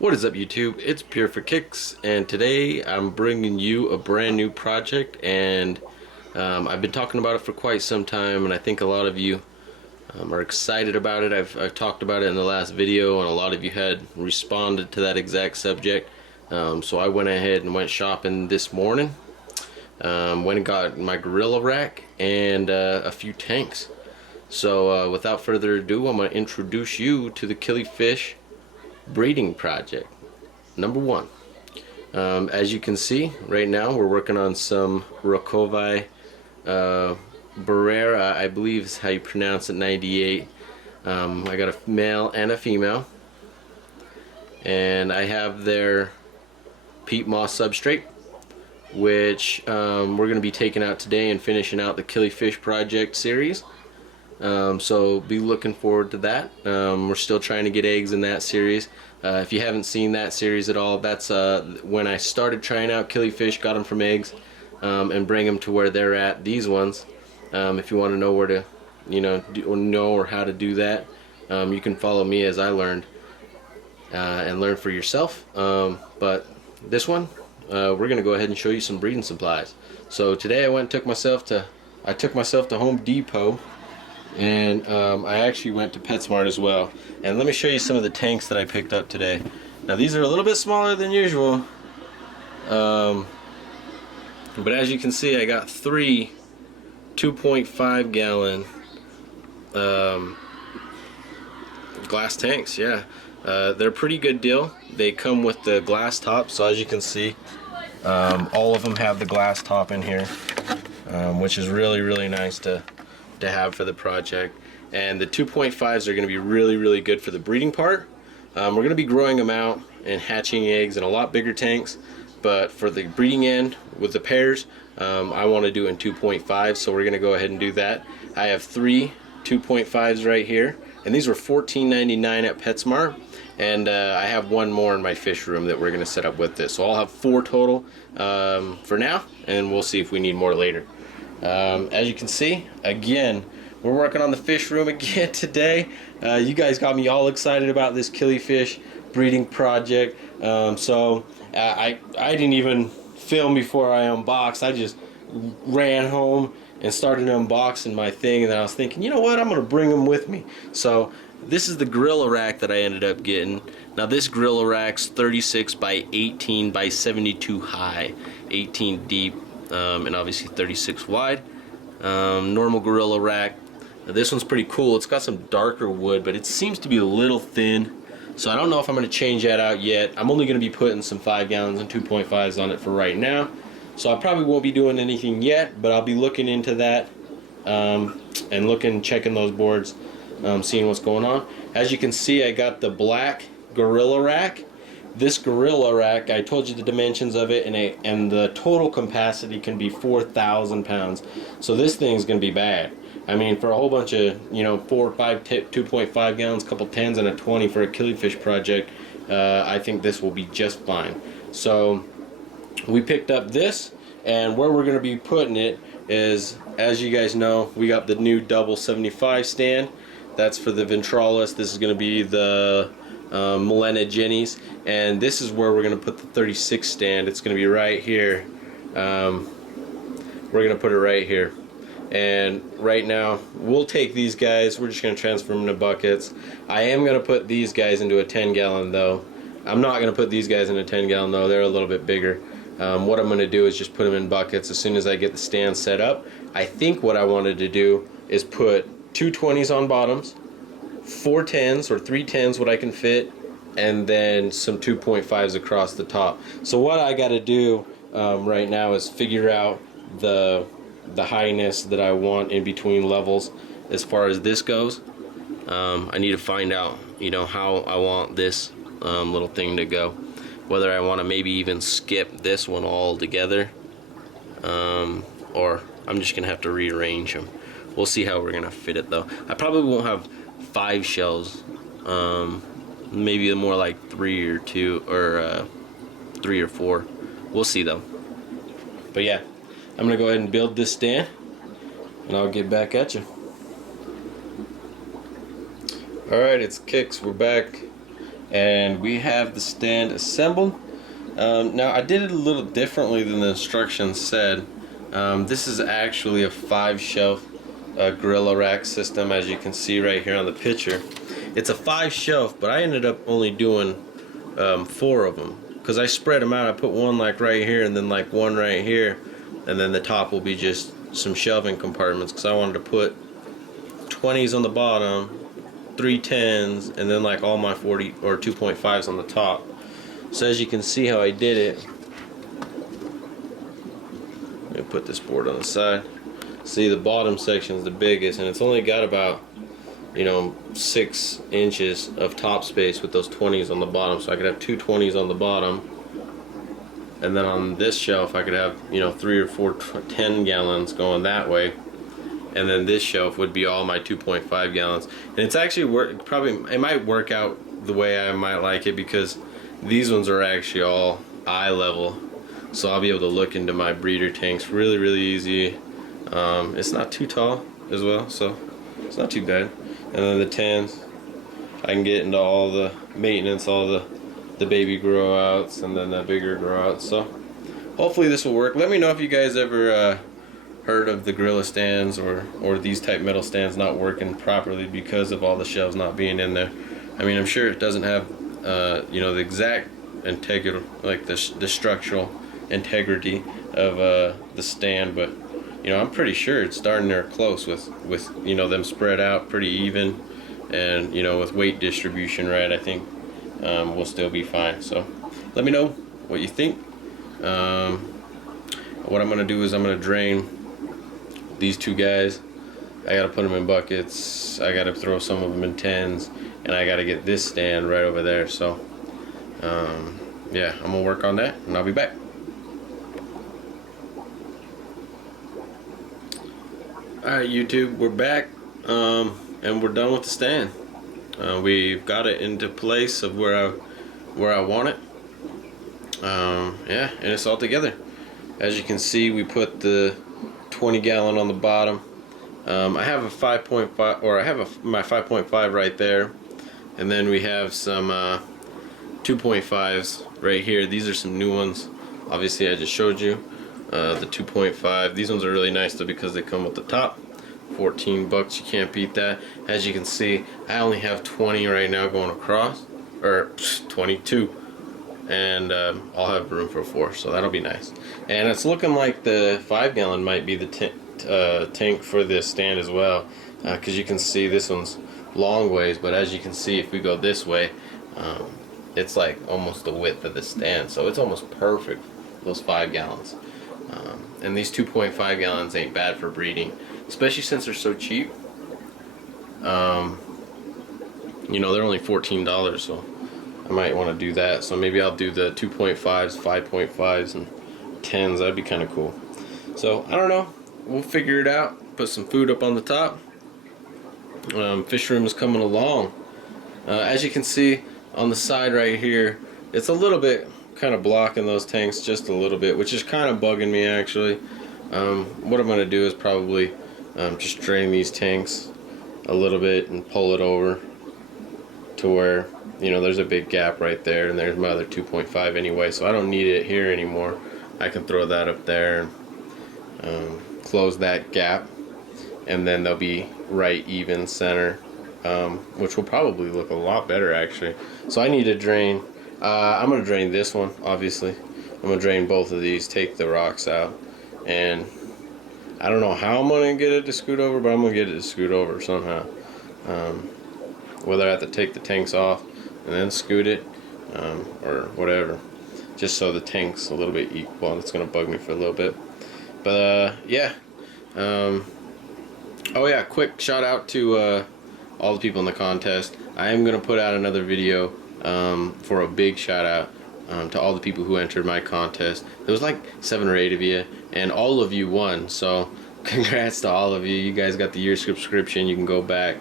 What is up, YouTube? It's Pure for Kicks, and today I'm bringing you a brand new project, and I've been talking about it for quite some time, and I think a lot of you are excited about it. I've talked about it in the last video, and a lot of you had responded to that exact subject. So I went ahead and went shopping this morning. Went and got my gorilla rack and a few tanks. So without further ado, I'm going to introduce you to the Killifish Breeding Project number 1. As you can see right now, we're working on some Rokovi Barrera, I believe is how you pronounce it, 98. I got a male and a female, and I have their peat moss substrate, which we're going to be taking out today and finishing out the Killifish Project series. So be looking forward to that. We're still trying to get eggs in that series. If you haven't seen that series at all, that's when I started trying out Killifish, got them from eggs, and bring them to where they're at. These ones, if you want to know where to, know or how to do that, you can follow me as I learned and learn for yourself. But this one, we're gonna go ahead and show you some breeding supplies. So today I took myself to Home Depot. And I actually went to PetSmart as well. And let me show you some of the tanks that I picked up today. Now these are a little bit smaller than usual, but as you can see, I got 3 2.5 gallon glass tanks. Yeah, they're a pretty good deal. They come with the glass top, so as you can see, all of them have the glass top in here, which is really nice to have for the project. And the 2.5s are going to be really good for the breeding part. We're going to be growing them out and hatching eggs in a lot bigger tanks, but for the breeding end with the pairs, I want to do in 2.5, so we're going to go ahead and do that. I have 3 2.5s right here, and these were $14.99 at PetSmart, and I have one more in my fish room that we're going to set up with this, so I'll have 4 total for now, and we'll see if we need more later. As you can see, again, we're working on the fish room again today. You guys got me all excited about this Killifish breeding project. So I didn't even film before I unboxed. I just ran home and started unboxing my thing, and then I was thinking, you know what, I'm gonna bring them with me. So this is the gorilla rack that I ended up getting. Now this gorilla rack's 36 by 18 by 72 high, 18 deep, and obviously 36 wide. Normal gorilla rack. Now this one's pretty cool. It's got some darker wood, but it seems to be a little thin, so I don't know if I'm going to change that out yet. I'm only going to be putting some 5 gallons and 2.5s on it for right now, so I probably won't be doing anything yet, but I'll be looking into that and checking those boards, seeing what's going on. As you can see, I got the black gorilla rack. This gorilla rack, I told you the dimensions of it, and the total capacity can be 4,000 pounds. So this thing's gonna be bad. I mean, for a whole bunch of 4 or 5 2.5 gallons, couple 10s, and a 20 for a Killifish project, I think this will be just fine. So we picked up this, and where we're gonna be putting it is, as you guys know, we got the new double 75 stand. That's for the ventralis. This is gonna be the Milena Jennies, and this is where we're going to put the 36 stand. It's going to be right here. We're going to put it right here, and right now we'll take these guys, we're just going to transfer them into buckets. I am going to put these guys into a 10 gallon though. I'm not going to put these guys in a 10 gallon though, they're a little bit bigger. What I'm going to do is just put them in buckets as soon as I get the stand set up. I think what I wanted to do is put 2 20s on bottoms, 4 10s or 3 10s, what I can fit, and then some 2.5s across the top. So what I got to do right now is figure out the highness that I want in between levels as far as this goes. I need to find out, how I want this little thing to go. Whether I want to maybe even skip this one altogether, or I'm just gonna have to rearrange them. We'll see how we're gonna fit it though. I probably won't have 5 shells, maybe more like 3 or 2 or 3 or 4. We'll see though. But yeah, I'm gonna go ahead and build this stand, and I'll get back at you. Alright, it's Kicks. We're back and we have the stand assembled. Now I did it a little differently than the instructions said. This is actually a 5-shelf gorilla rack system, as you can see right here on the picture. It's a 5-shelf, but I ended up only doing 4 of them because I spread them out. I put one like right here and then like one right here, and then the top will be just some shelving compartments because I wanted to put 20s on the bottom, 3 10s, and then like all my 40 or 2.5s on the top. So as you can see how I did it, let me put this board on the side. See, the bottom section is the biggest, and it's only got about, you know, 6 inches of top space with those 20s on the bottom. So I could have 2 20s on the bottom, and then on this shelf I could have, you know, 3 or 4 10 gallons going that way, and then this shelf would be all my 2.5 gallons. And it's actually it might work out the way I might like it, because these ones are actually all eye level, so I'll be able to look into my breeder tanks really easy. It's not too tall as well, so it's not too bad. And then the 10s, I can get into all the maintenance, all the baby grow outs, and then the bigger grow outs. So hopefully this will work. Let me know if you guys ever heard of the gorilla stands or these type metal stands not working properly because of all the shelves not being in there. I mean, I'm sure it doesn't have you know, the exact integrity, like the structural integrity of the stand, but you know, I'm pretty sure it's darn near close with you know, them spread out pretty even, and you know, with weight distribution right, I think we'll still be fine. So let me know what you think. What I'm gonna do is I'm gonna drain these 2 guys. I gotta put them in buckets, I gotta throw some of them in 10s, and I gotta get this stand right over there. So yeah, I'm gonna work on that and I'll be back. Alright YouTube, we're back, and we're done with the stand. We've got it into place of where I want it. Yeah, and it's all together. As you can see, we put the 20 gallon on the bottom. I have a 5.5, or I have my 5.5 right there, and then we have some 2.5s right here. These are some new ones. Obviously, I just showed you the 2.5. These ones are really nice though because they come with the top. 14 bucks, you can't beat that. As you can see, I only have 20 right now going across, or 22, and I'll have room for 4, so that'll be nice. And it's looking like the 5 gallon might be the tank for this stand as well, because you can see this one's long ways, but as you can see, if we go this way, it's like almost the width of the stand, so it's almost perfect, those 5 gallons. And these 2.5 gallons ain't bad for breeding, especially since they're so cheap. You know, they're only $14, so I might want to do that. So maybe I'll do the 2.5s, 5.5s, and 10s. That'd be kind of cool. So I don't know, we'll figure it out. Put some food up on the top. Fish room is coming along. As you can see on the side right here, it's a little bit kind of blocking those tanks just a little bit, which is kind of bugging me actually. What I'm going to do is probably just drain these tanks a little bit and pull it over to where, you know, there's a big gap right there, and there's my other 2.5 anyway, so I don't need it here anymore. I can throw that up there and close that gap, and then they'll be right even center, which will probably look a lot better actually. So I need to drain, I'm going to drain this one, obviously. I'm going to drain both of these, take the rocks out, and I don't know how I'm going to get it to scoot over, but I'm going to get it to scoot over somehow. Whether I have to take the tanks off and then scoot it, or whatever, just so the tank's a little bit equal. It's going to bug me for a little bit. But yeah. Oh yeah, quick shout out to all the people in the contest. I am going to put out another video for a big shout out to all the people who entered my contest. There was like 7 or 8 of you, and all of you won, so congrats to all of you. You guys got the year subscription. You can go back,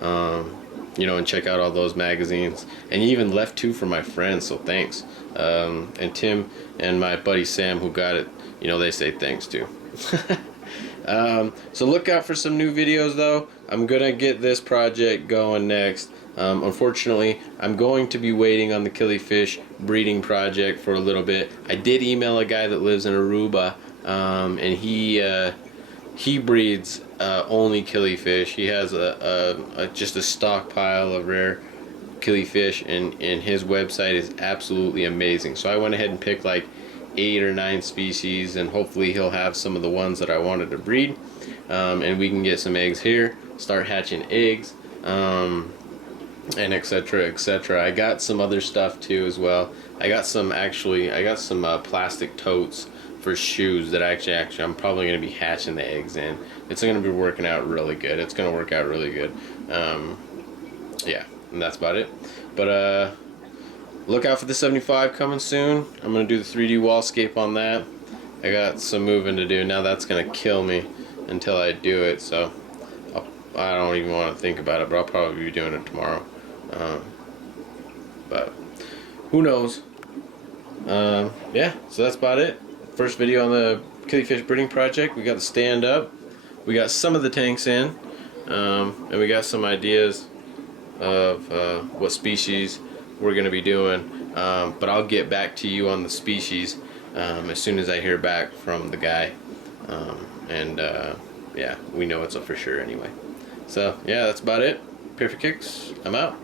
you know, and check out all those magazines, and you even left 2 for my friends, so thanks. And Tim and my buddy Sam, who got it, you know, they say thanks too. So look out for some new videos though. I'm gonna get this project going next. Unfortunately, I'm going to be waiting on the Killifish Breeding Project for a little bit. I did email a guy that lives in Aruba, and he breeds only killifish. He has just a stockpile of rare killifish, and his website is absolutely amazing. So I went ahead and picked like 8 or 9 species, and hopefully he'll have some of the ones that I wanted to breed, and we can get some eggs here, start hatching eggs, and etc, etc. I got some other stuff too as well. I got some plastic totes for shoes that actually I'm probably going to be hatching the eggs in. It's going to be working out really good. It's going to work out really good. Yeah, and that's about it. But look out for the 75 coming soon. I'm going to do the 3D wallscape on that. I got some moving to do. Now that's going to kill me until I do it, so I don't even want to think about it, but I'll probably be doing it tomorrow. But who knows? Yeah, so that's about it. First video on the Killifish Breeding Project. We got the stand up. We got some of the tanks in. And we got some ideas of what species we're going to be doing. But I'll get back to you on the species as soon as I hear back from the guy. Yeah, we know it's up for sure anyway. So, yeah, that's about it. Perfect Kicks, I'm out.